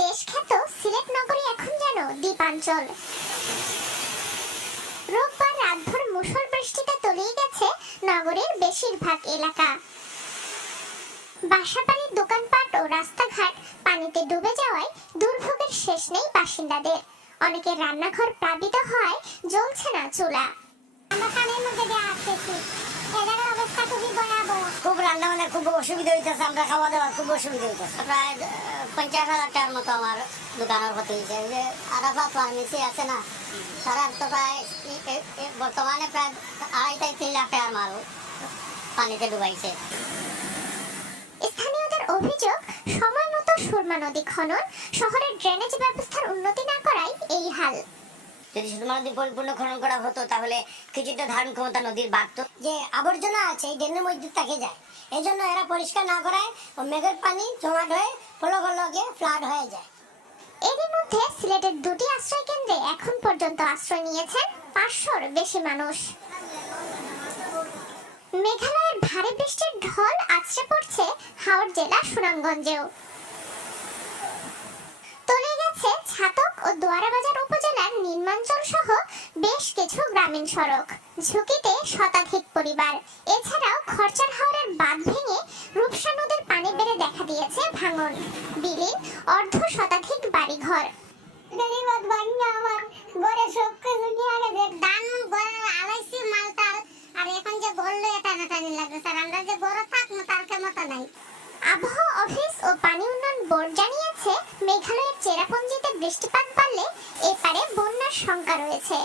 দেশ খ্যাত সিলেট নগরী এখন যেন দ্বীপাঞ্চল। রোববার রাতভর মুষল বৃষ্টিতে তলিয়ে গেছে নগরীর বেশিরভাগ এলাকা। বাসাবাড়ির দোকানপাট ও রাস্তাঘাট পানিতে ডুবে যাওয়ায় দুর্ভোগের শেষ নেই বাসিন্দাদের। অনেকের রান্নাঘর প্লাবিত হওয়ায় জ্বলছে না চুলা। আমরা পানির মধ্যে দিয়ে আসতেছি রান্না মানে খুব অসুবিধা হইতেছে আমরা খাওয়া দাওয়া খুব অসুবিধা হইতেছে। প্রায় পঞ্চাশ হাজার টাকার মতো আমার দোকানের ক্ষতি হয়েছে যে আরাফাত ফার্মেসি আছে না তারা তো প্রায় বর্তমানে প্রায় আড়াই থেকে তিন লাখ টাকার মাল পানিতে ডুবাইছে। স্থানীয়দের অভিযোগ সময় মতো সুরমা নদী খনন শহরের ড্রেনেজ ব্যবস্থার উন্নতি না করাই এই হাল। যদি সুরমা নদী পরিপূর্ণ খনন করা হতো তাহলে কিছুটা ধারণ ক্ষমতা নদীর বাড়তো। যে আবর্জনা আছে এই ড্রেনের মধ্যে থাকে যায়। এই জন্য এরা পরিষ্কার না করায় মেঘের পানি জমাট হয়ে ফলো গিয়ে ফ্লাড হয়ে যায়। এরই মধ্যে সিলেটের দুটি আশ্রয় কেন্দ্রে এখন পর্যন্ত আশ্রয় নিয়েছেন পাঁচশোর বেশি মানুষ। মেঘালয়ের ভারী বৃষ্টির ঢল আছড়ে পড়ছে হাওড় জেলা সুনামগঞ্জেও। তলে গেছে ছাতক ও দোয়ারাবাজার উপজেলার নির্মাঞ্চল সহ বেশ কিছু গ্রামীণ সড়ক। ঝুঁকিতে শতাধিক পরিবার। এছাড়াও খরচার হাওরের বাঁধ ভেঙে রূপসা নদীর পানি বেড়ে দেখা দিয়েছে ভাঙন বিলীন অর্ধ শতাধিক বাড়িঘর। গরিবত ভাঙ্গা আমার ঘরে সব কিছু নিয়ে গেছে। ধান ঘরে আলাইছি মালটাল আর এখন যে লাগবে স্যার। আমরা যে গড়ে থাকব তার ক্ষমতা নাই। আবহাওয়া অফিস ও পানি উন্নয়ন বোর্ড জানিয়েছে মেঘালয়ের চেরাপুঞ্জিতে বৃষ্টিপাত বাড়লে এপারে বন্যার শঙ্কা রয়েছে।